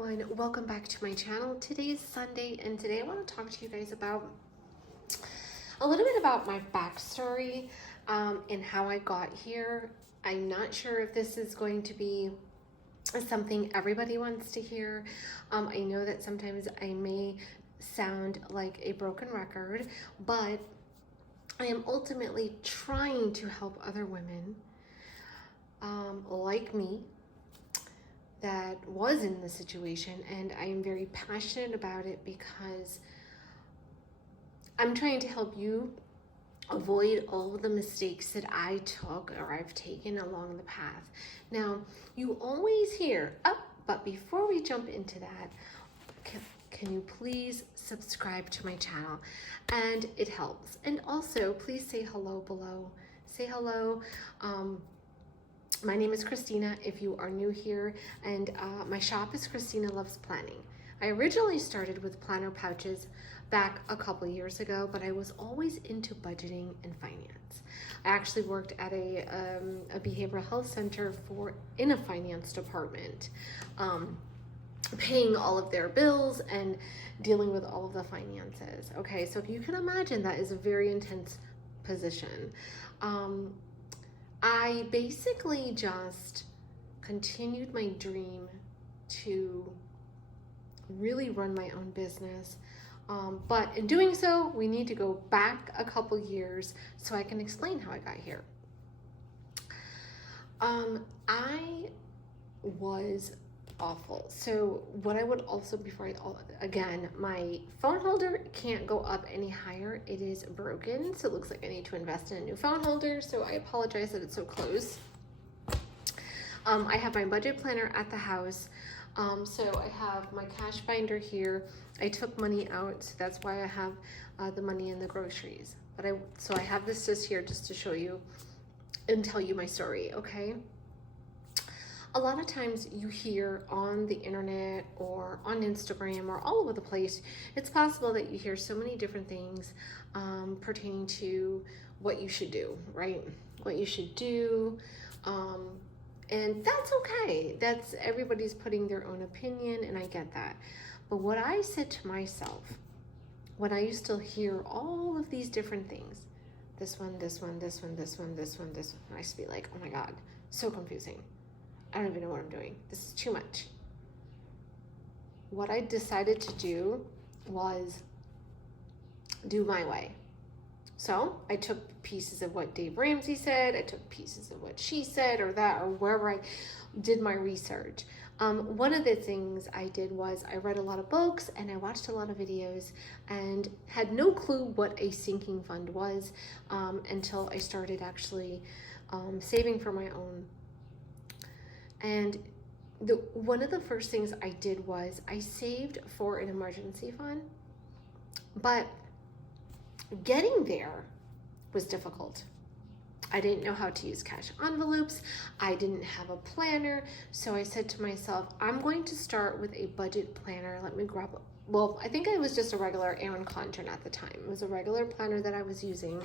everyone, welcome back to my channel. Today is Sunday and today I want to talk to you guys about a little bit about my backstory and how I got here. I'm not sure if this is going to be something everybody wants to hear. I know that sometimes I may sound like a broken record, but I am ultimately trying to help other women like me that was in the situation, and I am very passionate about it because I'm trying to help you avoid all of the mistakes that I took or I've taken along the path. Now, you always hear, but before we jump into that, can you please subscribe to my channel? And it helps. And also, please say hello below. Say hello. My name is Christina if you are new here, and my shop is Christina Loves Planning. I originally started with planner pouches back a couple years ago, but I was always into budgeting and finance. I actually worked at a behavioral health center in a finance department, paying all of their bills and dealing with all of the finances. Okay, so if you can imagine, that is a very intense position. I basically just continued my dream to really run my own business. But in doing so, we need to go back a couple years so I can explain how I got here. I was awful. So what I would also, again, my phone holder can't go up any higher. It is broken, so it looks like I need to invest in a new phone holder, so I apologize that it's so close. I have my budget planner at the house. So I have my cash binder here. I took money out, so that's why I have the money in the groceries. So I have this just here just to show you and tell you my story, okay? A lot of times you hear on the internet or on Instagram or all over the place, it's possible that you hear so many different things pertaining to what you should do, right? What you should do. And that's okay. That's everybody's putting their own opinion, and I get that. But what I said to myself when I used to hear all of these different things, this one, this one, this one, this one, this one, this one, I used to be like, oh my God, so confusing. I don't even know what I'm doing. This is too much. What I decided to do was do my way. So I took pieces of what Dave Ramsey said, I took pieces of what she said or that, or wherever I did my research. One of the things I did was I read a lot of books and I watched a lot of videos and had no clue what a sinking fund was until I started actually saving for my own. And one of the first things I did was I saved for an emergency fund, but getting there was difficult. I didn't know how to use cash envelopes. I didn't have a planner. So I said to myself, I'm going to start with a budget planner. Let me grab, I think it was just a regular Erin Condren at the time. It was a regular planner that I was using.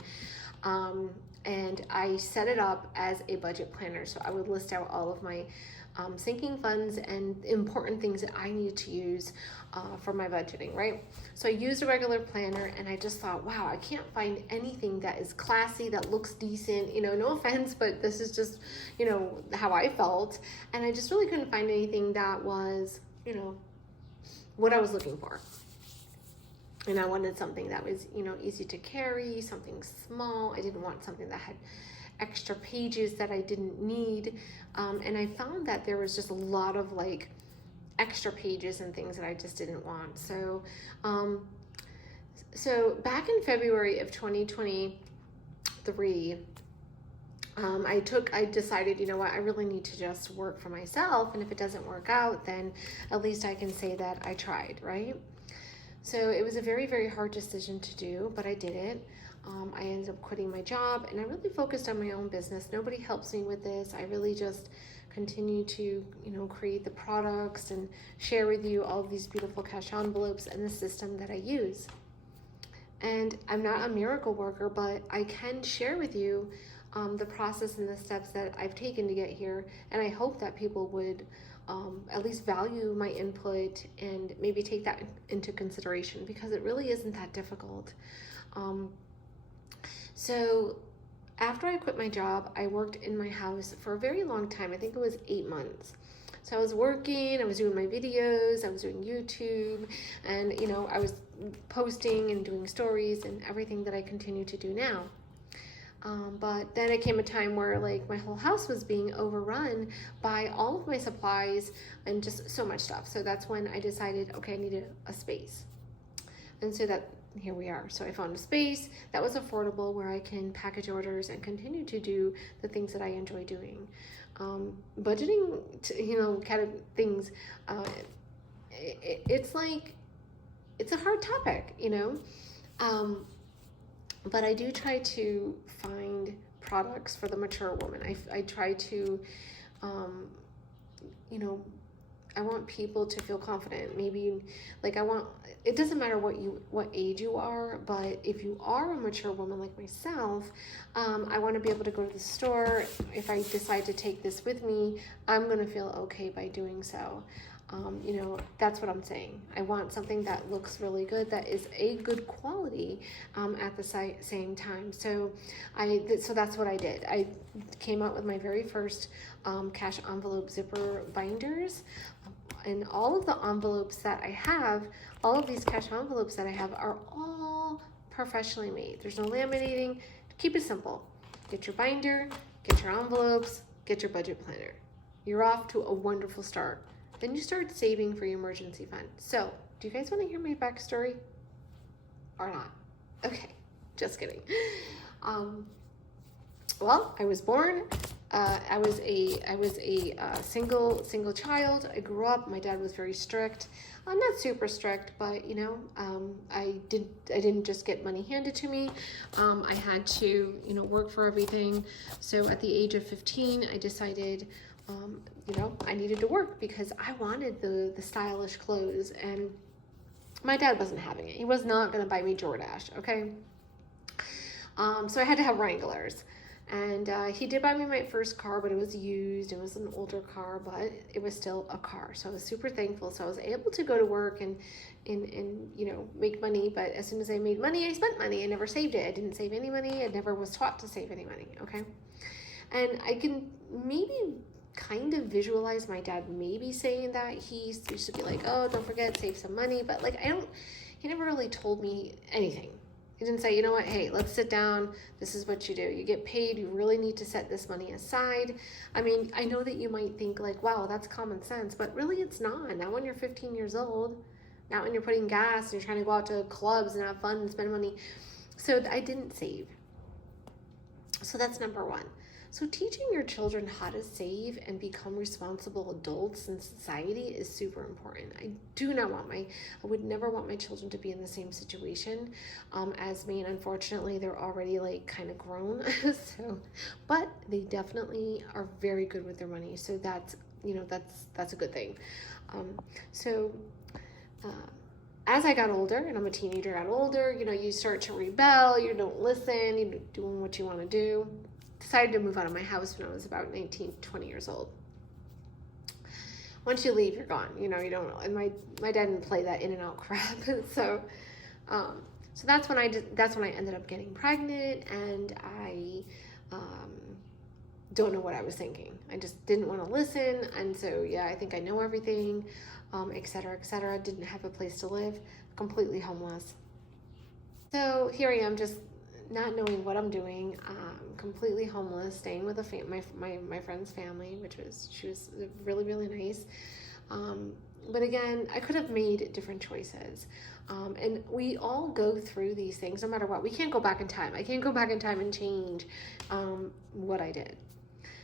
And I set it up as a budget planner. So I would list out all of my sinking funds and important things that I needed to use for my budgeting, right? So I used a regular planner and I just thought, wow, I can't find anything that is classy, that looks decent, no offense, but this is just, how I felt. And I just really couldn't find anything that was, what I was looking for. And I wanted something that was, easy to carry, something small. I didn't want something that had extra pages that I didn't need. And I found that there was just a lot of extra pages and things that I just didn't want. So, so back in February of 2023, I decided, you know what, I really need to just work for myself. And if it doesn't work out, then at least I can say that I tried, right? So it was a very, very hard decision to do, but I did it. I ended up quitting my job and I really focused on my own business. Nobody helps me with this. I really just continue to, create the products and share with you all of these beautiful cash envelopes and the system that I use. And I'm not a miracle worker, but I can share with you the process and the steps that I've taken to get here. And I hope that people would at least value my input and maybe take that into consideration, because it really isn't that difficult. Um, so after I quit my job, I worked in my house for a very long time. I think it was 8 months. So I was working, I was doing my videos, I was doing YouTube, and I was posting and doing stories and everything that I continue to do now. But then it came a time where like my whole house was being overrun by all of my supplies and just so much stuff. So that's when I decided, okay, I needed a space. And so that here we are. So I found a space that was affordable where I can package orders and continue to do the things that I enjoy doing. Budgeting, kind of things, it's like, it's a hard topic, but I do try to find products for the mature woman. I try to, I want people to feel confident. Maybe like it doesn't matter what age you are, but if you are a mature woman like myself, I want to be able to go to the store. If I decide to take this with me, I'm going to feel okay by doing so. That's what I'm saying. I want something that looks really good, that is a good quality at the same time. So that's what I did. I came out with my very first cash envelope zipper binders. And all of the envelopes that I have, all of these cash envelopes that I have are all professionally made. There's no laminating. Keep it simple. Get your binder, get your envelopes, get your budget planner. You're off to a wonderful start. Then you start saving for your emergency fund. So, do you guys want to hear my backstory or not? Okay, just kidding. Well, I was born. I was a single child. I grew up. My dad was very strict. Not super strict, but I didn't just get money handed to me. I had to work for everything. So at the age of 15, I decided I needed to work because I wanted the stylish clothes, and my dad wasn't having it. He was not going to buy me Jordache, okay? So I had to have Wranglers. And he did buy me my first car, but it was used. It was an older car, but it was still a car. So I was super thankful. So I was able to go to work and make money. But as soon as I made money, I spent money. I never saved it. I didn't save any money. I never was taught to save any money, okay? And I can maybe kind of visualize my dad maybe saying that. He used to be like, oh, don't forget, save some money. But like, he never really told me anything. He didn't say, you know what, hey, let's sit down. This is what you do. You get paid. You really need to set this money aside. I mean, I know that you might think like, wow, that's common sense, but really it's not. Not when you're 15 years old, not when you're putting gas and you're trying to go out to clubs and have fun and spend money. So I didn't save. So that's number one. So teaching your children how to save and become responsible adults in society is super important. I would never want my children to be in the same situation as me, and unfortunately they're already like kind of grown. But they definitely are very good with their money. So that's a good thing. As I got older, and I'm a teenager, got older, you start to rebel, you don't listen, you're doing what you want to do. Decided to move out of my house when I was about 19, 20 years old. Once you leave, you're gone. You don't. And my dad didn't play that in and out crap. So that's when I ended up getting pregnant, and I don't know what I was thinking. I just didn't want to listen, and so yeah, I think I know everything, et cetera, et cetera. Didn't have a place to live, completely homeless. So here I am, just not knowing what I'm doing, completely homeless, staying with my friend's family, she was really, really nice. But again, I could have made different choices. And we all go through these things no matter what. We can't go back in time. I can't go back in time and change what I did.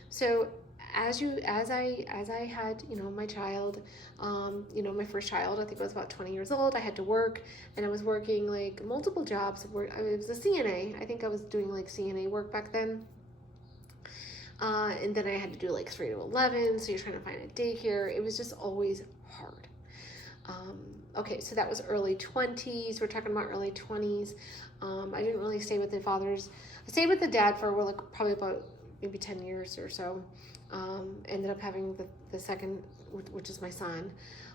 So as I had, my child, my first child, I think I was about 20 years old. I had to work, and I was working like multiple jobs. I was a CNA. I think I was doing like CNA work back then. And then I had to do like 3 to 11. So you're trying to find a daycare. It was just always hard. Okay, so that was early 20s. We're talking about early 20s. I didn't really stay with the fathers. I stayed with the dad for probably about maybe 10 years or so. Ended up having the second which is my son.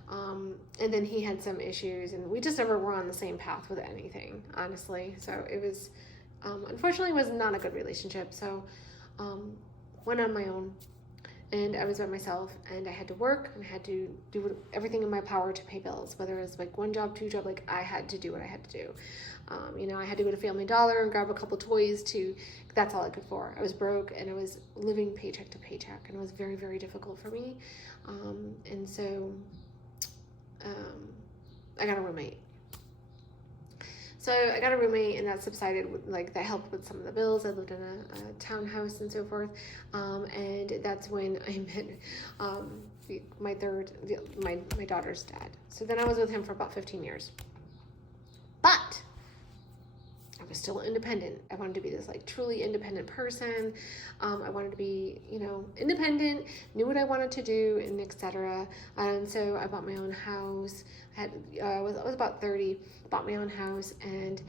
And then he had some issues, and we just never were on the same path with anything, honestly. So it was, unfortunately, was not a good relationship. So went on my own, and I was by myself, and I had to work, and I had to do everything in my power to pay bills, whether it was like one job, two job, like I had to do what I had to do. I had to go to Family Dollar and grab a couple toys that's all I could afford. I was broke, and I was living paycheck to paycheck, and it was very, very difficult for me. And so I got a roommate. So I got a roommate, and that subsided, that helped with some of the bills. I lived in a townhouse and so forth. And that's when I met my daughter's dad. So then I was with him for about 15 years. But I was still independent. I wanted to be this truly independent person. I wanted to be, independent, knew what I wanted to do, and etc. And so I bought my own house. I was about 30, bought my own house, and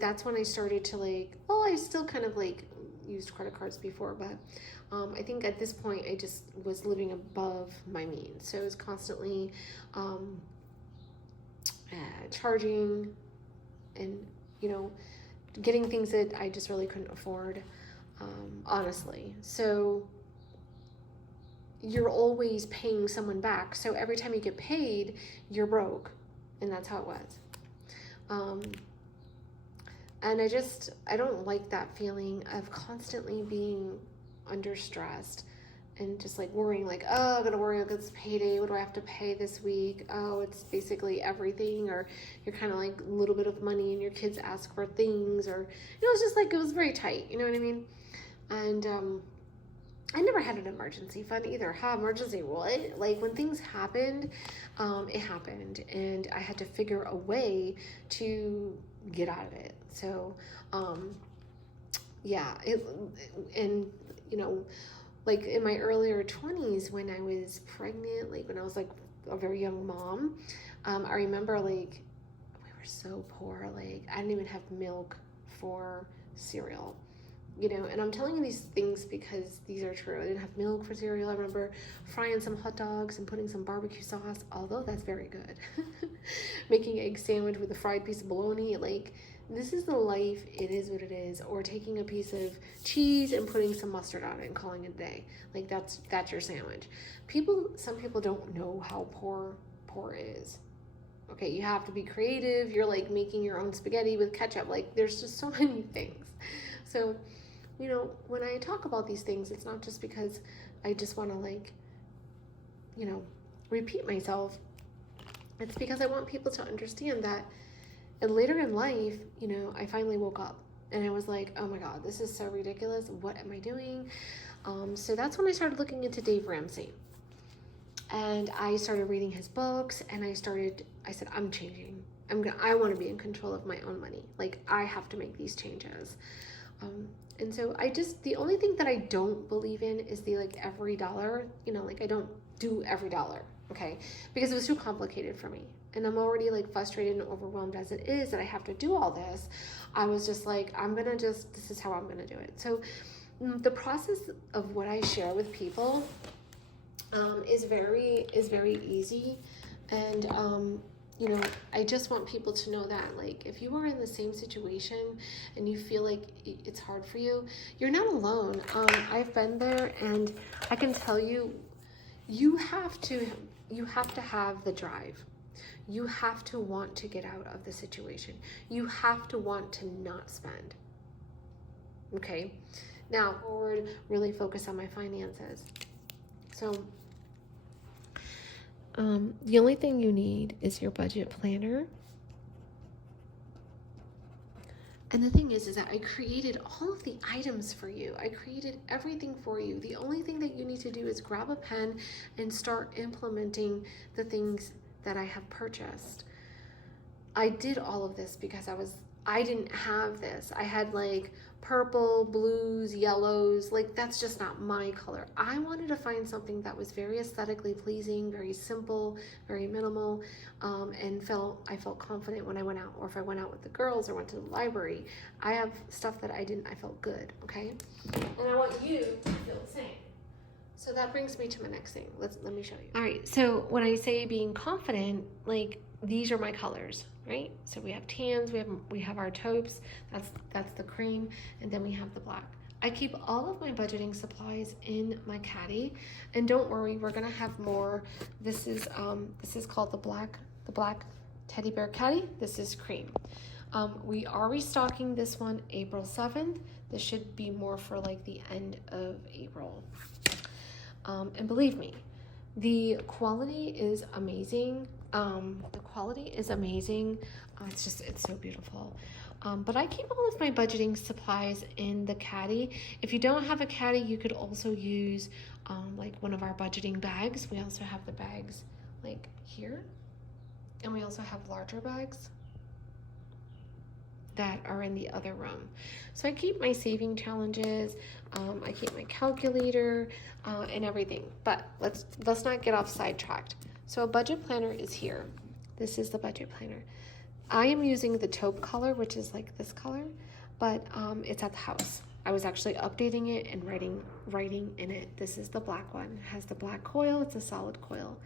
that's when I started to I still kind of used credit cards before, but I think at this point I just was living above my means. So I was constantly charging and getting things that I just really couldn't afford, honestly. So you're always paying someone back. So every time you get paid, you're broke. And that's how it was. And I don't like that feeling of constantly being under stressed and just worrying, oh, I'm going to worry about this payday. What do I have to pay this week? Oh, it's basically everything. Or you're kind of a little bit of money and your kids ask for things, or, it's just it was very tight. You know what I mean? And, I never had an emergency fund either. Emergency what? When things happened, it happened, and I had to figure a way to get out of it. So, in my earlier 20s, when I was pregnant, when I was a very young mom, I remember we were so poor. I didn't even have milk for cereal. And I'm telling you these things because these are true. I didn't have milk for cereal. I remember frying some hot dogs and putting some barbecue sauce, although that's very good. Making an egg sandwich with a fried piece of bologna. This is the life. It is what it is. Or taking a piece of cheese and putting some mustard on it and calling it a day. That's your sandwich. Some people don't know how poor is. Okay, you have to be creative. You're making your own spaghetti with ketchup. There's just so many things. So, when I talk about these things, it's not just because I just want to repeat myself. It's because I want people to understand that later in life, I finally woke up and I was oh my God, this is so ridiculous. What am I doing? So that's when I started looking into Dave Ramsey. And I started reading his books, and I said, I'm changing. I want to be in control of my own money. I have to make these changes. And so the only thing that I don't believe in is the every dollar, I don't do every dollar, okay? Because it was too complicated for me. And I'm already frustrated and overwhelmed as it is that I have to do all this. I was just this is how I'm going to do it. So the process of what I share with people is very easy. And, I just want people to know that, if you are in the same situation and you feel it's hard for you, you're not alone. I've been there, and I can tell you, you have to have the drive. You have to want to get out of the situation. You have to want to not spend. Okay? Now, forward, really focus on my finances. So, the only thing you need is your budget planner. And the thing is that I created all of the items for you. I created everything for you. The only thing that you need to do is grab a pen and start implementing the things that I have purchased. I did all of this because I didn't have this. I had purple, blues, yellows. That's just not my color. I wanted to find something that was very aesthetically pleasing, very simple, very minimal, and I felt confident when I went out, or if I went out with the girls or went to the library. I have stuff that I felt good, okay? And I want you to feel the same. So that brings me to my next thing. Let me show you. All right, so when I say being confident, like these are my colors, right? So we have tans, we have our taupes, that's the cream, and then we have the black. I keep all of my budgeting supplies in my caddy, and don't worry, we're gonna have more. This is called the black teddy bear caddy. This is cream. We are restocking this one April 7th. This should be more for like the end of April. And believe me, the quality is amazing. It's so beautiful. But I keep all of my budgeting supplies in the caddy. If you don't have a caddy, you could also use like one of our budgeting bags. We also have the bags like here, and we also have larger bags that are in the other room. So I keep my saving challenges, I keep my calculator and everything. But let's not get off sidetracked. So a budget planner is here. This is the budget planner. I am using the taupe color, which is like this color, but it's at the house. I was actually updating it and writing in it. This is the black one. It has the black coil. It's a solid coil.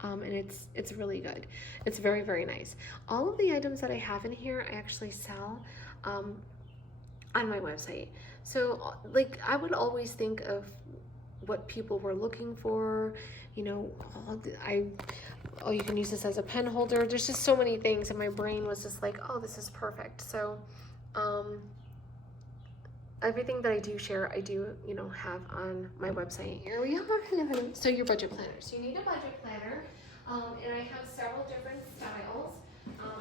And it's really good. It's very, very nice. All of the items that I have in here, I actually sell on my website. So like I would always think of what people were looking for, you know, you can use this as a pen holder. There's just so many things, and my brain was just like, oh, this is perfect. So everything that I do share, I do, you know, have on my website. Here we are. Hello. So your budget planner. So you need a budget planner, and I have several different styles.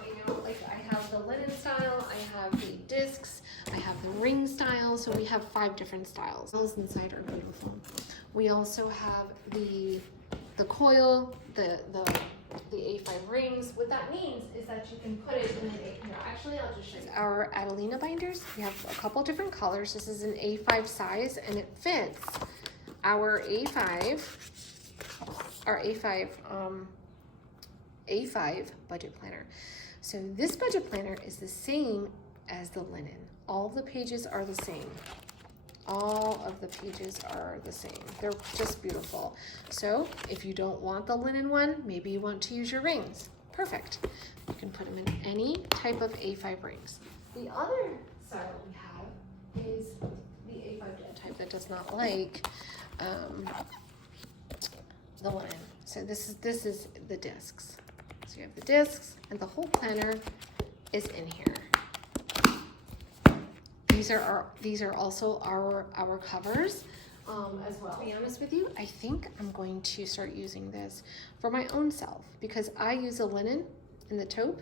You know, like I have the linen style, I have the discs, I have the ring style. So we have 5 different styles. Those inside are beautiful. We also have the coil, the A5 rings. What that means is that you can put it in an A. Actually, I'll just show you. Our Adelina binders, we have a couple different colors. This is an A5 size, and it fits our A5 budget planner. So this budget planner is the same as the linen. All of the pages are the same. All of the pages are the same. They're just beautiful. So if you don't want the linen one, maybe you want to use your rings. Perfect. You can put them in any type of A5 rings. The other style we have is the A5 type that does not like the linen. So this is the discs. So you have the discs, and the whole planner is in here. These are also our covers as well. To be honest with you, I think I'm going to start using this for my own self because I use a linen in the taupe.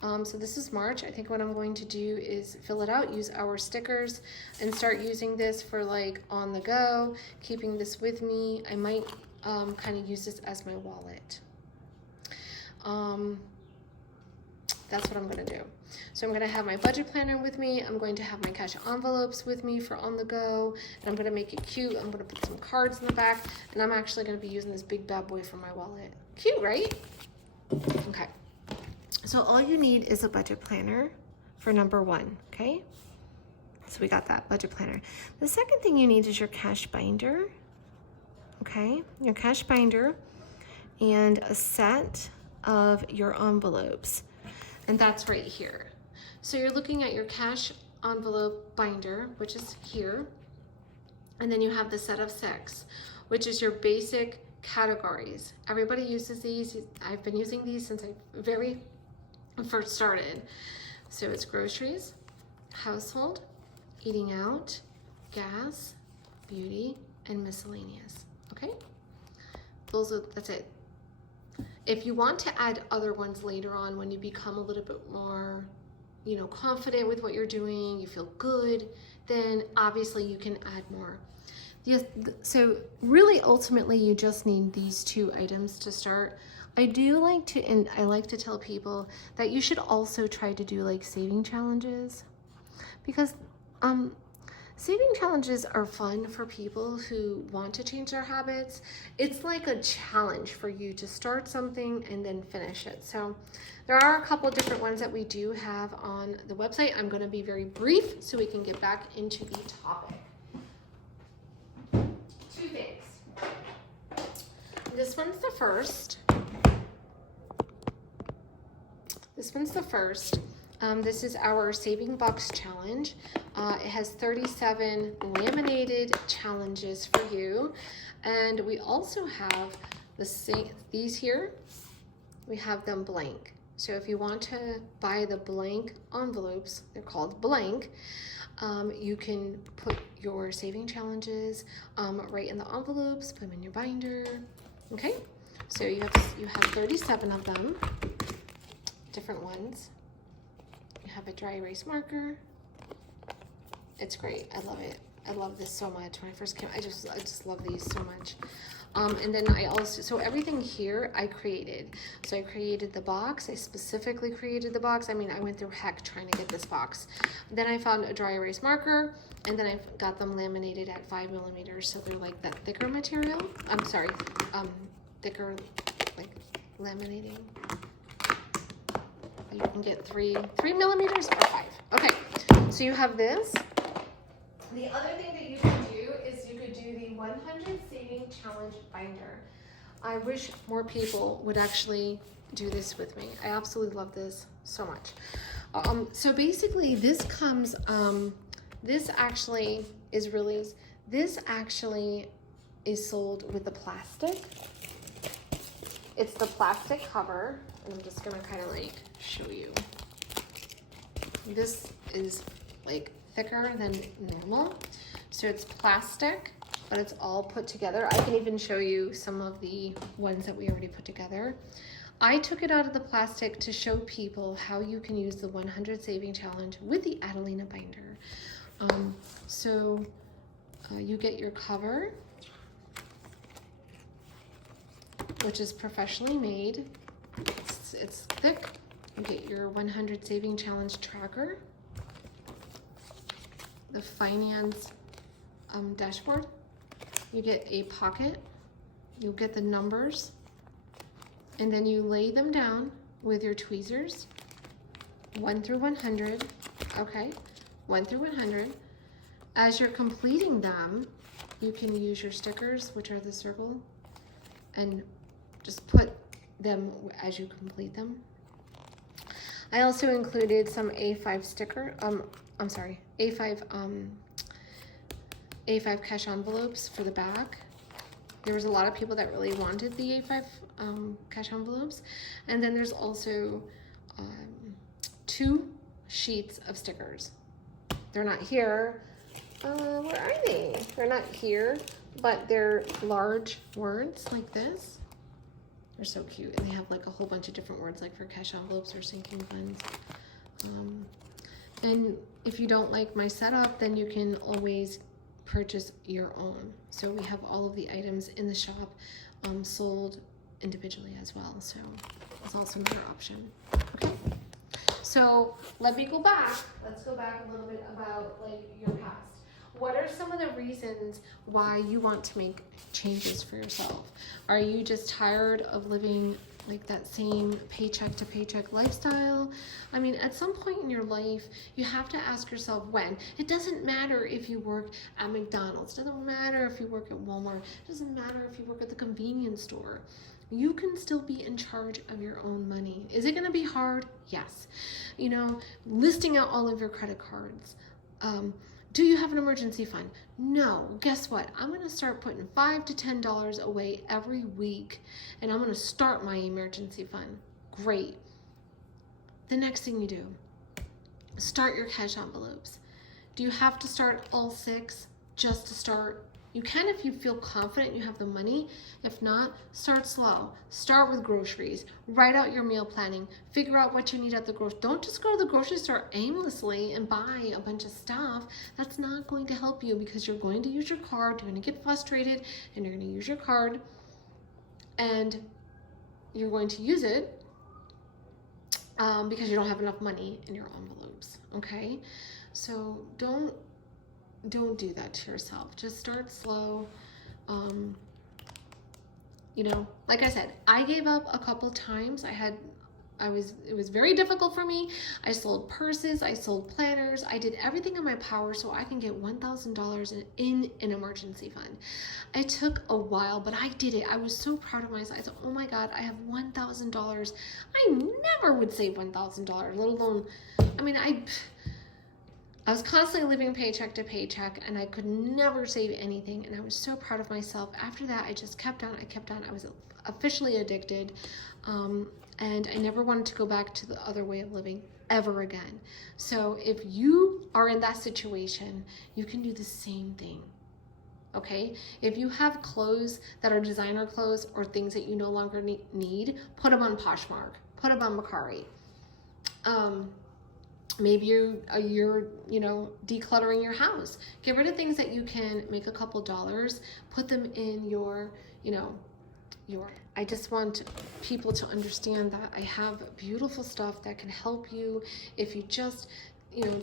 So this is March. I think what I'm going to do is fill it out, use our stickers, and start using this for like on the go, keeping this with me. I might kind of use this as my wallet. That's what I'm going to do. So I'm going to have my budget planner with me. I'm going to have my cash envelopes with me for on the go, and I'm going to make it cute. I'm going to put some cards in the back, and I'm actually going to be using this big bad boy for my wallet. Cute, right? Okay. So all you need is a budget planner for number 1, okay? So we got that budget planner. The second thing you need is your cash binder, okay? Your cash binder and a set of your envelopes. And that's right here. So you're looking at your cash envelope binder, which is here. And then you have the set of 6, which is your basic categories. Everybody uses these. I've been using these since I very first started. So it's groceries, household, eating out, gas, beauty, and miscellaneous, okay? That's it. If you want to add other ones later on when you become a little bit more, you know, confident with what you're doing, you feel good, then obviously you can add more. So really ultimately you just need these 2 items to start. I like to tell people that you should also try to do like saving challenges, because saving challenges are fun for people who want to change their habits. It's like a challenge for you to start something and then finish it. So there are a couple different ones that we do have on the website. I'm going to be very brief so we can get back into the topic. 2 things. This one's the first. This one's the first. This is our Saving Box Challenge. It has 37 laminated challenges for you. And we also have these here. We have them blank. So if you want to buy the blank envelopes, they're called blank, you can put your saving challenges right in the envelopes, put them in your binder. Okay, so you have 37 of them, different ones. You have a dry erase marker. It's great. I love it. I love this so much. When I first came, I just love these so much. And then I also, so everything here I created. So I created the box. I specifically created the box. I mean, I went through heck trying to get this box. Then I found a dry erase marker, and then I got them laminated at 5mm. So they're like that thicker material. I'm sorry, thicker, like laminating. You can get 3mm or 5. Okay, so you have this. The other thing that you can do is you could do the 100 Saving Challenge binder. I wish more people would actually do this with me. I absolutely love this so much. So basically this comes, this actually is sold with the plastic. It's the plastic cover, and I'm just gonna kind of like show you. This is like thicker than normal, so it's plastic, but it's all put together. I can even show you some of the ones that we already put together. I took it out of the plastic to show people how you can use the 100 Saving Challenge with the Adelina binder. You get your cover, which is professionally made. It's thick. You get your 100 Saving Challenge tracker, the finance dashboard. You get a pocket. You get the numbers, and then you lay them down with your tweezers, 1 through 100. Okay, 1 through 100. As you're completing them, you can use your stickers, which are the circle, and just put them as you complete them. I also included some A5 sticker, A5 cash envelopes for the back. There was a lot of people that really wanted the A5 cash envelopes. And then there's also 2 sheets of stickers. They're not here. Where are they? They're not here, but they're large words like this. They're so cute, and they have like a whole bunch of different words, like for cash envelopes or sinking funds. And if you don't like my setup, then you can always purchase your own. So we have all of the items in the shop sold individually as well. So it's also another option. Okay. So let me go back. Let's go back a little bit about like your past. What are some of the reasons why you want to make changes for yourself? Are you just tired of living like that same paycheck to paycheck lifestyle? I mean, at some point in your life, you have to ask yourself when. It doesn't matter if you work at McDonald's. It doesn't matter if you work at Walmart. It doesn't matter if you work at the convenience store. You can still be in charge of your own money. Is it going to be hard? Yes. You know, listing out all of your credit cards. Do you have an emergency fund? No. Guess what? I'm going to start putting $5 to $10 away every week, and I'm going to start my emergency fund. Great. The next thing you do, start your cash envelopes. Do you have to start all 6 just to start? You can if you feel confident you have the money. If not, start slow. Start with groceries. Write out your meal planning. Figure out what you need at the grocery. Don't just go to the grocery store aimlessly and buy a bunch of stuff. That's not going to help you, because you're going to use your card. You're going to get frustrated, and you're going to use your card, and you're going to use it because you don't have enough money in your envelopes. Okay, so don't do that to yourself. Just start slow. You know, like I said, I gave up a couple times. I it was very difficult for me. I sold purses, I sold planners, I did everything in my power so I can get $1,000 in an emergency fund. It took a while, but I did it. I was so proud of myself. I said, oh my God, I have $1,000. I never would save $1,000, let alone, I mean, I was constantly living paycheck to paycheck and I could never save anything. And I was so proud of myself. After that, I just kept on. I was officially addicted. And I never wanted to go back to the other way of living ever again. So if you are in that situation, you can do the same thing. Okay? If you have clothes that are designer clothes or things that you no longer need, put them on Poshmark. Put them on Mercari. Maybe you're decluttering your house. Get rid of things that you can make a couple dollars. Put them in your. I just want people to understand that I have beautiful stuff that can help you if you just,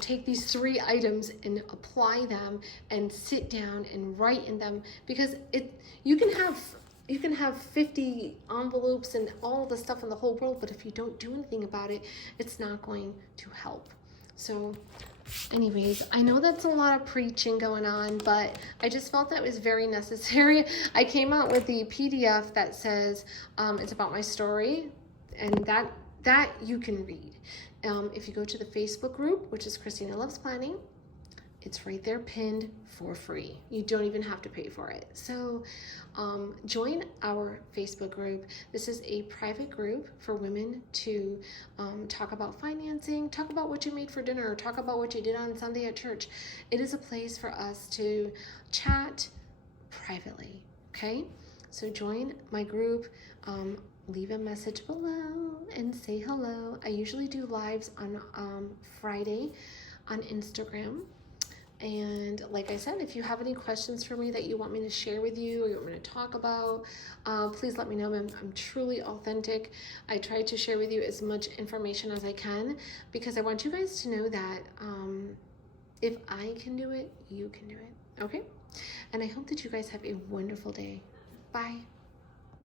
take these 3 items and apply them and sit down and write in them, because you can have 50 envelopes and all the stuff in the whole world, but if you don't do anything about it, it's not going to help. So anyways, I know that's a lot of preaching going on, but I just felt that was very necessary. I came out with the PDF that says it's about my story, and that you can read. If you go to the Facebook group, which is Christina Loves Planning, it's right there pinned for free. You don't even have to pay for it. So join our Facebook group. This is a private group for women to talk about financing, talk about what you made for dinner, talk about what you did on Sunday at church. It is a place for us to chat privately, okay? So join my group. Leave a message below and say hello. I usually do lives on Friday on Instagram. And like I said, if you have any questions for me that you want me to share with you or you want me to talk about, please let me know. I'm truly authentic. I try to share with you as much information as I can because I want you guys to know that if I can do it, you can do it. Okay? And I hope that you guys have a wonderful day. Bye.